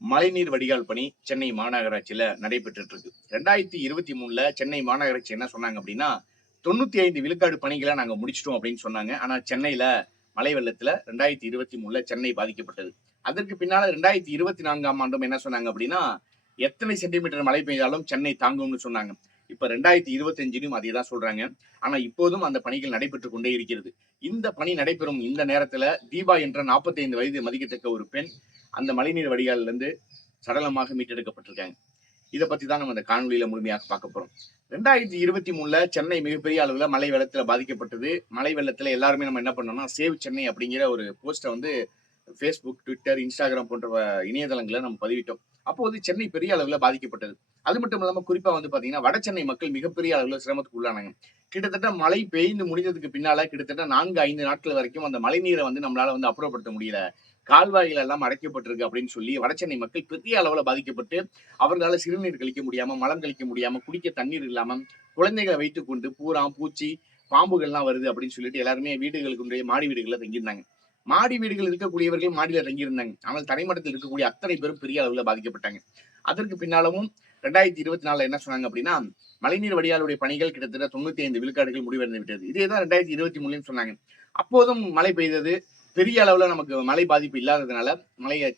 மழைநீர் வடிகால் பணி சென்னை மாநகராட்சியில நடைபெற்று இருக்கு. 2023ல சென்னை மாநகராட்சி என்ன சொன்னாங்க அப்படின்னா, 95 விழுக்காடு பணிகளை நாங்க முடிச்சிட்டோம் அப்படின்னு சொன்னாங்க. ஆனா சென்னையில மழை வெள்ளத்துல 2023ல சென்னை பாதிக்கப்பட்டது. அதற்கு பின்னால 2024ஆம் ஆண்டும் என்ன சொன்னாங்க அப்படின்னா, எத்தனை சென்டிமீட்டர் மழை பெய்தாலும் சென்னை தாங்கும்னு சொன்னாங்க. இப்ப 2025லும் அதே தான் சொல்றாங்க. ஆனா இப்போதும் அந்த பணிகள் நடைபெற்றுக் கொண்டே இருக்கிறது. இந்த பணி நடைபெறும் இந்த நேரத்துல தீபா என்ற 45 வயது மதிக்கத்தக்க ஒரு பெண் அந்த மழைநீர் வடிகால்ல இருந்து சடலமாக மீட்டெடுக்கப்பட்டிருக்காங்க. இதை பத்தி தான் நம்ம இந்த காணொலியில முழுமையாக பார்க்க போறோம். 2023ல சென்னை மிகப்பெரிய அளவுல மழை வெள்ளத்துல பாதிக்கப்பட்டது. மழை வெள்ளத்துல எல்லாருமே நம்ம என்ன பண்ணோம்னா, சேவ் சென்னை அப்படிங்கிற ஒரு போஸ்ட்டை வந்து Facebook, Twitter, Instagram போன்ற இணையதளங்களை நம்ம பதிவிட்டோம். அப்போது சென்னை பெரிய அளவுல பாதிக்கப்பட்டது. அது மட்டும் இல்லாம குறிப்பா வந்து பாத்தீங்கன்னா வட சென்னை மக்கள் மிகப்பெரிய அளவுல சிரமத்துக்கு உள்ளானாங்க. கிட்டத்தட்ட மழை பெய்து முடிந்ததுக்கு பின்னால கிட்டத்தட்ட 4-5 நாட்கள் வரைக்கும் அந்த மழை நீரை வந்து நம்மளால வந்து அப்புறப்படுத்த முடியல. கால்வாய்கள் எல்லாம் அடைக்கப்பட்டிருக்கு அப்படின்னு சொல்லி வடசென்னை மக்கள் பெரிய அளவுல பாதிக்கப்பட்டு அவர்களால சிறுநீர் கழிக்க முடியாம, மலம் கழிக்க முடியாம, குடிக்க தண்ணீர் இல்லாம, குழந்தைகளை வைத்துக் கொண்டு பூரான், பூச்சி, பாம்புகள்லாம் வருது அப்படின்னு சொல்லிட்டு எல்லாருமே வீடுகளுக்கு மாடி வீடுகள்ல தங்கியிருந்தாங்க. மாடி வீடுகள் இருக்கக்கூடியவர்கள் மாடியில தங்கியிருந்தாங்க. ஆனால் தரைமட்டத்தில் இருக்கக்கூடிய அத்தனை பேரும் பெரிய அளவுல பாதிக்கப்பட்டாங்க. அதற்கு பின்னாலும் 2024 என்ன சொன்னாங்க அப்படின்னா, மழைநீர் வடிகாலுடைய பணிகள் கிட்டத்தட்ட 95 விழுக்காடுகள் முடிவடைந்து விட்டது. இதேதான் 2023லையும் சொன்னாங்க. அப்போதும் மழை பெய்தது. பெரிய அளவுல நமக்கு மழை பாதிப்பு இல்லாததுனால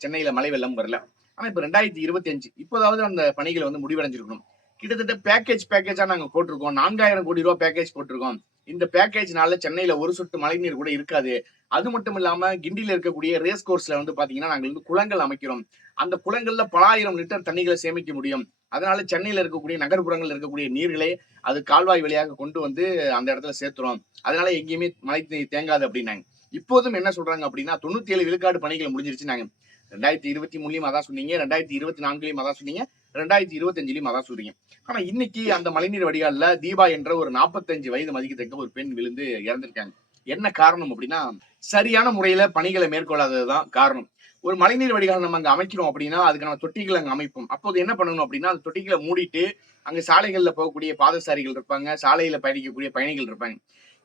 சென்னையில மழை வெள்ளம் வரல. ஆனா இப்ப 2025 இப்போதாவது அந்த பணிகள் வந்து முடிவடைஞ்சிருக்கணும். கிட்டத்தட்ட பேக்கேஜா நாங்க போட்டிருக்கோம். 4000 கோடி ரூபாய் பேக்கேஜ் போட்டிருக்கோம். இந்த பேக்கேஜ்னால சென்னையில ஒரு சொட்டு மழைநீர் கூட இருக்காது. அது மட்டும் இல்லாம கிண்டியில இருக்கக்கூடிய ரேஸ் கோர்ஸ்ல வந்து பாத்தீங்கன்னா நாங்க வந்து குளங்கள் அமைக்கிறோம். அந்த குளங்கள்ல பல ஆயிரம் லிட்டர் தண்ணிகளை சேமிக்க முடியும். அதனால சென்னையில இருக்கக்கூடிய நகர்ப்புறங்கள்ல இருக்கக்கூடிய நீர்களை அது கால்வாய் வழியாக கொண்டு வந்து அந்த இடத்துல சேர்த்துறோம். அதனால எங்கேயுமே மழை தேங்காது அப்படின்னாங்க. இப்போதும் என்ன சொல்றாங்க அப்படின்னா 97 விழுக்காடு பணிகள் முடிஞ்சிருச்சுனாங்க. 2023லயும் அதான் சொன்னீங்க, 2024லயும் அதான் சொன்னீங்க, 2025லயும் அதான் சொல்றீங்க. ஆனா இன்னைக்கு அந்த மழைநீர் வடிகால்ல தீபா என்ற ஒரு 45 வயது மதிக்கத்தக்க ஒரு பெண் விழுந்து இறந்திருக்காங்க. என்ன காரணம் அப்படின்னா, சரியான முறையில பணிகளை மேற்கொள்ளாததுதான் காரணம். ஒரு மழைநீர் வடிகால் நம்ம அங்க அமைக்கிறோம் அப்படின்னா அதுக்கான தொட்டிகள் அங்க அமைப்போம். அப்போது என்ன பண்ணணும் அப்படின்னா அந்த தொட்டிகளை மூடிட்டு அங்க சாலைகள்ல போகக்கூடிய பாதசாரிகள் இருப்பாங்க, சாலையில பயணிக்கக்கூடிய பயணிகள் இருப்பாங்க.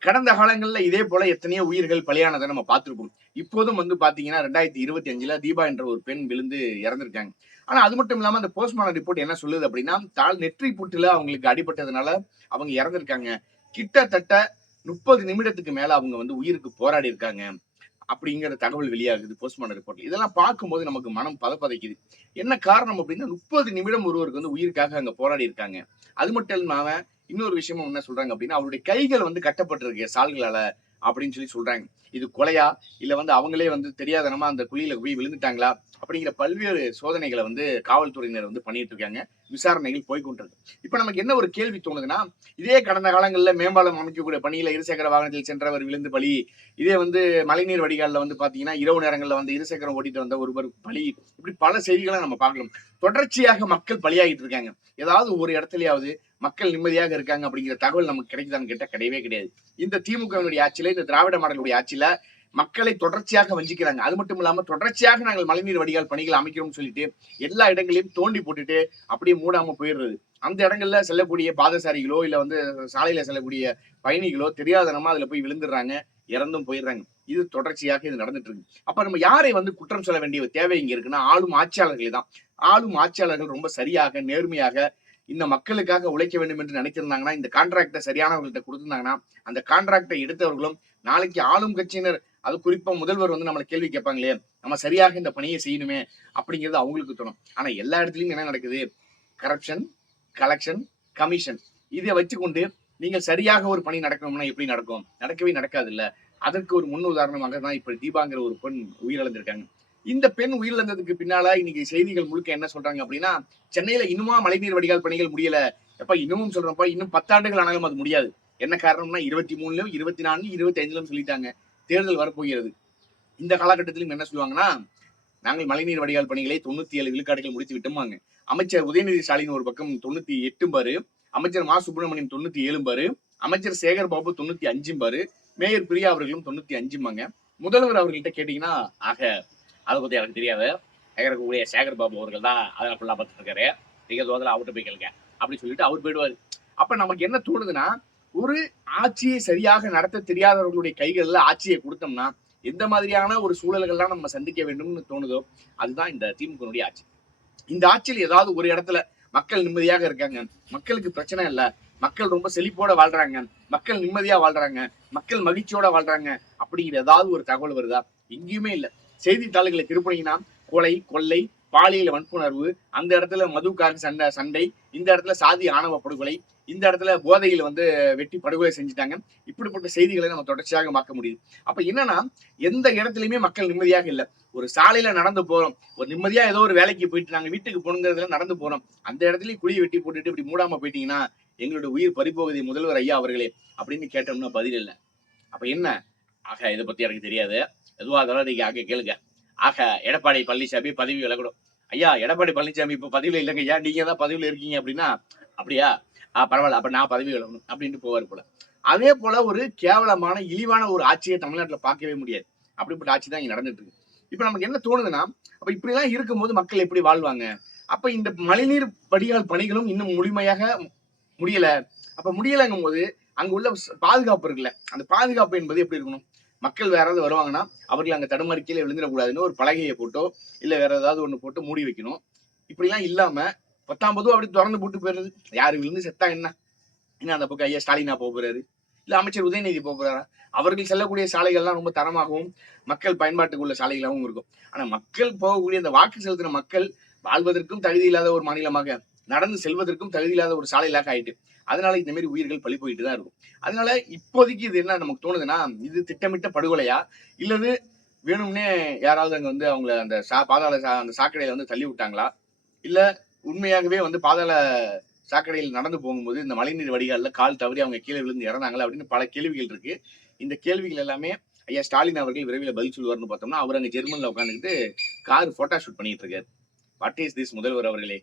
கடந்த காலங்கள்ல இதே போல எத்தனையோ உயிர்கள் பலியானதை நம்ம பார்த்திருப்போம். இப்போதும் வந்து பாத்தீங்கன்னா 2025ல தீபா என்ற ஒரு பெண் விழுந்து இறந்திருக்காங்க. ஆனா அது மட்டும் இல்லாம அந்த போஸ்ட்மார்டம் ரிப்போர்ட் என்ன சொல்லுது அப்படின்னா, நெற்றி புற்றுல அவங்களுக்கு அடிபட்டதுனால அவங்க இறந்திருக்காங்க. கிட்டத்தட்ட 30 நிமிடத்துக்கு மேல அவங்க வந்து உயிருக்கு போராடி இருக்காங்க அப்படிங்கிற தகவல் வெளியாகுது போஸ்ட்மார்டம் ரிப்போர்ட்ல. இதெல்லாம் பார்க்கும்போது நமக்கு மனம் பதப்பதைக்குது. என்ன காரணம் அப்படின்னா 30 நிமிடம் ஒருவருக்கு வந்து உயிருக்காக அங்க போராடி இருக்காங்க. அது மட்டும் இல்லாம இன்னொரு விஷயமும் என்ன சொல்றாங்க அப்படின்னா, அவருடைய கைகள் வந்து கட்டப்பட்டிருக்கு சால்களால அப்படின்னு சொல்றாங்க. இது கொலையா இல்ல வந்து அவங்களே வந்து தெரியாதனமா அந்த குழியில போய் விழுந்துட்டாங்களா அப்படிங்கிற பல்வேறு சோதனைகளை வந்து காவல்துறையினர் வந்து பண்ணிட்டு இருக்காங்க. விசாரணைகள் போய்கொண்டிருக்கு. இப்ப நமக்கு என்ன ஒரு கேள்வி தோணுதுன்னா, இதே கடந்த காலங்கள்ல மேம்பாலம் அமைக்கக்கூடிய பணியில இருசக்கர வாகனத்தில் சென்றவர் விழுந்து பலி, இதே வந்து மழைநீர் வடிகால்ல வந்து பாத்தீங்கன்னா இரவு நேரங்கள்ல வந்து இருசக்கரம் ஓட்டிட்டு வந்த ஒருவர் பலி, இப்படி பல செய்திகளை நம்ம பார்க்கலாம். தொடர்ச்சியாக மக்கள் பலியாகிட்டு இருக்காங்க. ஏதாவது ஒரு இடத்துலயாவது மக்கள் நிம்மதியாக இருக்காங்க அப்படிங்கிற தகவல் நமக்கு கிடைக்குதான்னு கேட்டா கிடையவே கிடையாது. இந்த திமுகவினுடைய ஆட்சியில, இந்த திராவிட மாடலுடைய ஆட்சியில மக்களை தொடர்ச்சியாக வஞ்சிக்கிறாங்க. அது மட்டும் இல்லாம தொடர்ச்சியாக நாங்கள் மழைநீர் வடிகால் பணிகள் அமைக்கிறோம்னு சொல்லிட்டு எல்லா இடங்களையும் தோண்டி போட்டுட்டு அப்படியே மூடாம போயிடுறது. அந்த இடங்கள்ல செல்லக்கூடிய பாதசாரிகளோ இல்ல வந்து சாலையில செல்லக்கூடிய பயணிகளோ தெரியாதனமா அதுல போய் விழுந்துடுறாங்க, இறந்தும் போயிடுறாங்க. இது தொடர்ச்சியாக இது நடந்துட்டு இருக்கு. அப்ப நம்ம யாரை வந்து குற்றம் சொல்ல வேண்டிய தேவை இங்க இருக்குன்னா, ஆளும் ஆட்சியாளர்களே தான். ஆளும் ஆட்சியாளர்கள் ரொம்ப சரியாக நேர்மையாக இந்த மக்களுக்காக உழைக்க வேண்டும் என்று நினைச்சிருந்தாங்கன்னா, இந்த கான்ட்ராக்டை சரியானவர்கள்ட்ட கொடுத்திருந்தாங்கன்னா, அந்த கான்ட்ராக்டை எடுத்தவர்களும் நாளைக்கு ஆளும் கட்சியினர், அது குறிப்பா முதல்வர் வந்து நம்மளை கேள்வி கேட்பாங்களே, நம்ம சரியாக இந்த பணியை செய்யணுமே அப்படிங்கிறது அவங்களுக்கு தோணும். ஆனா எல்லா இடத்துலயும் என்ன நடக்குது? கரப்ஷன், கலெக்ஷன், கமிஷன் இதை வச்சுக்கொண்டு நீங்கள் சரியாக ஒரு பணி நடக்கணும்னா எப்படி நடக்கும்? நடக்கவே நடக்காது இல்ல. அதற்கு ஒரு முன் உதாரணமாக தான் இப்ப தீபாங்கிற ஒரு பெண் உயிரிழந்திருக்காங்க. இந்த பெண் உயிரிழந்ததுக்கு பின்னால இன்னைக்கு செய்திகள் முழுக்க என்ன சொல்றாங்க அப்படின்னா, சென்னையில இன்னுமா மழைநீர் வடிகால் பணிகள் முடியல. எப்ப இன்னமும் சொல்றப்ப இன்னும் 10 ஆண்டுகள் ஆனாலும் அது முடியாது. என்ன காரணம்னா 23லும் 24 25லும் சொல்லிட்டாங்க. தேர்தல் வரப்போகிறது. இந்த காலகட்டத்திலும் என்ன சொல்லுவாங்கன்னா, நாங்கள் மழைநீர் வடிகால் பணிகளை 97 விழுக்காடுகள் முடித்து விட்டோமாங்க. அமைச்சர் உதயநிதி ஸ்டாலின் ஒரு பக்கம் 98 பாரு, அமைச்சர் மா சுப்பிரமணியம் 97 பாரு, அமைச்சர் சேகர் பாபு 95 பாரு, மேயர் பிரியா அவர்களும் 95 முதல்வர் அவர்கள்ட்ட கேட்டீங்கன்னா, ஆக அதை பத்தி எனக்கு தெரியாது, இருக்கக்கூடிய சேகர் பாபு அவர்கள் தான் அதை ஃபுல்லா பார்த்துட்டு இருக்காரு, நீங்க தோதல அவர்கிட்ட போய் கேளுங்க அப்படின்னு சொல்லிட்டு அவர் போயிடுவாரு. அப்ப நமக்கு என்ன தோணுதுன்னா, ஒரு ஆட்சியை சரியாக நடத்த தெரியாதவர்களுடைய கைகள்ல ஆட்சியை கொடுத்தோம்னா எந்த மாதிரியான ஒரு சூழல்கள்லாம் நம்ம சந்திக்க வேண்டும்னு தோணுதோ அதுதான் இந்த திமுகனுடைய ஆட்சி. இந்த ஆட்சியில் ஏதாவது ஒரு இடத்துல மக்கள் நிம்மதியாக இருக்காங்க, மக்களுக்கு பிரச்சனை இல்ல, மக்கள் ரொம்ப செழிப்போட வாழ்றாங்க, மக்கள் நிம்மதியா வாழ்றாங்க, மக்கள் மகிழ்ச்சியோட வாழ்றாங்க அப்படிங்கிற ஏதாவது ஒரு தகவல் வருதா? எங்கேயுமே இல்ல. செய்தித்தாள்களை திருப்பினீங்கன்னா கொலை, கொள்ளை, பாலியல் வன்புணர்வு, அந்த இடத்துல மதுக்காக சண்டை, இந்த இடத்துல சாதி ஆணவ படுகொலை, இந்த இடத்துல போதையில் வெட்டி படுகொலை செஞ்சுட்டாங்க. இப்படிப்பட்ட செய்திகளை நம்ம தொடர்ச்சியாக பார்க்க முடியுது. அப்ப என்னன்னா, எந்த இடத்துலயுமே மக்கள் நிம்மதியாக இல்ல. ஒரு சாலையில நடந்து போறோம், ஒரு நிம்மதியா ஏதோ ஒரு வேலைக்கு போயிட்டு நாங்க வீட்டுக்கு போகணுங்கிறதுல நடந்து போறோம், அந்த இடத்துலயும் குழியை வெட்டி போட்டுட்டு இப்படி மூடாம போயிட்டீங்கன்னா எங்களுடைய உயிர் பறிபோகுதி முதல்வர் ஐயா அவர்களே அப்படின்னு கேட்டோம்னா பதில் இல்லை. அப்ப என்ன? ஆக இதை பத்தி எனக்கு தெரியாது, எதுவா இருந்தாலும் நீங்க ஆக கேளுங்க. ஆக எடப்பாடி பழனிசாமி பதவி விலகணும். ஐயா எடப்பாடி பழனிசாமி இப்ப பதவியில இல்லைங்க ஐயா, நீங்க தான் பதவியில இருக்கீங்க அப்படின்னா, அப்படியா பரவாயில்ல, அப்ப நான் பதவி விலகணும் அப்படின்ட்டு போவார் போல. அதே போல ஒரு கேவலமான இழிவான ஒரு ஆட்சியை தமிழ்நாட்டுல பார்க்கவே முடியாது. அப்படிப்பட்ட ஆட்சி தான் இங்க நடந்துட்டு இருக்கு. இப்ப நமக்கு என்ன தோணுதுன்னா, அப்ப இப்படி எல்லாம் இருக்கும்போது மக்கள் எப்படி வாழ்வாங்க? அப்ப இந்த மழைநீர் வடிகால் பணிகளும் இன்னும் முழுமையாக முடியல. அப்ப முடியலங்கும் போது அங்க உள்ள பாதுகாப்பு இருக்குல்ல, அந்த பாதுகாப்பு என்பது எப்படி இருக்கணும்? மக்கள் வேற யாராவது வருவாங்கன்னா அவர்கள் அங்க தடுமாறி கீழே விழுந்துடக்கூடாதுன்னு ஒரு பலகையை போட்டோ இல்ல வேற ஏதாவது ஒண்ணு போட்டு மூடி வைக்கணும். இப்படி எல்லாம் இல்லாம 10 அப்படி திறந்து போட்டு போயிடுறது. யாரு விழுந்து செத்தா என்ன? என்ன அந்த பக்கம் ஐயா ஸ்டாலினா போக போறாரு, இல்ல அமைச்சர் உதயநிதி போக போறாரா? அவர்கள் செல்லக்கூடிய சாலைகள்லாம் ரொம்ப தரமாகவும் மக்கள் பயன்பாட்டுக்கு உள்ள சாலைகளாகவும் இருக்கும். ஆனா மக்கள் போகக்கூடிய அந்த வாக்கு செலுத்தின மக்கள் வாழ்வதற்கும் தகுதி இல்லாத ஒரு மாநிலமாக, நடந்து செல்வதற்கும் தகுதி இல்லாத ஒரு சாலையிலாக ஆயிட்டு. அதனால இந்த மாதிரி உயிர்கள் பலி போயிட்டு தான் இருக்கும். அதனால இப்போதைக்கு இது என்ன நமக்கு தோணுதுன்னா, இது திட்டமிட்ட படுகொலையா, இல்லது வேணும்னே யாராவது அங்க அவங்கள அந்த பாதாள அந்த சாக்கடையில தள்ளி விட்டாங்களா, இல்ல உண்மையாகவே பாதாள சாக்கடையில் நடந்து போகும்போது இந்த மழைநீர் வடிகால்ல கால் தவறி அவங்க கீழே விழுந்து இறந்தாங்களா அப்படின்னு பல கேள்விகள் இருக்கு. இந்த கேள்விகள் எல்லாமே ஐயா ஸ்டாலின் அவர்கள் விரைவில் பதில் சொல்லுவார்னு பார்த்தோம்னா, அவர் அங்க ஜெர்மன்ல உட்காந்துக்கிட்டு கார் போட்டோ ஷூட் பண்ணிட்டு இருக்காரு. வாட் இஸ் திஸ் முதல்வர் அவர்களே?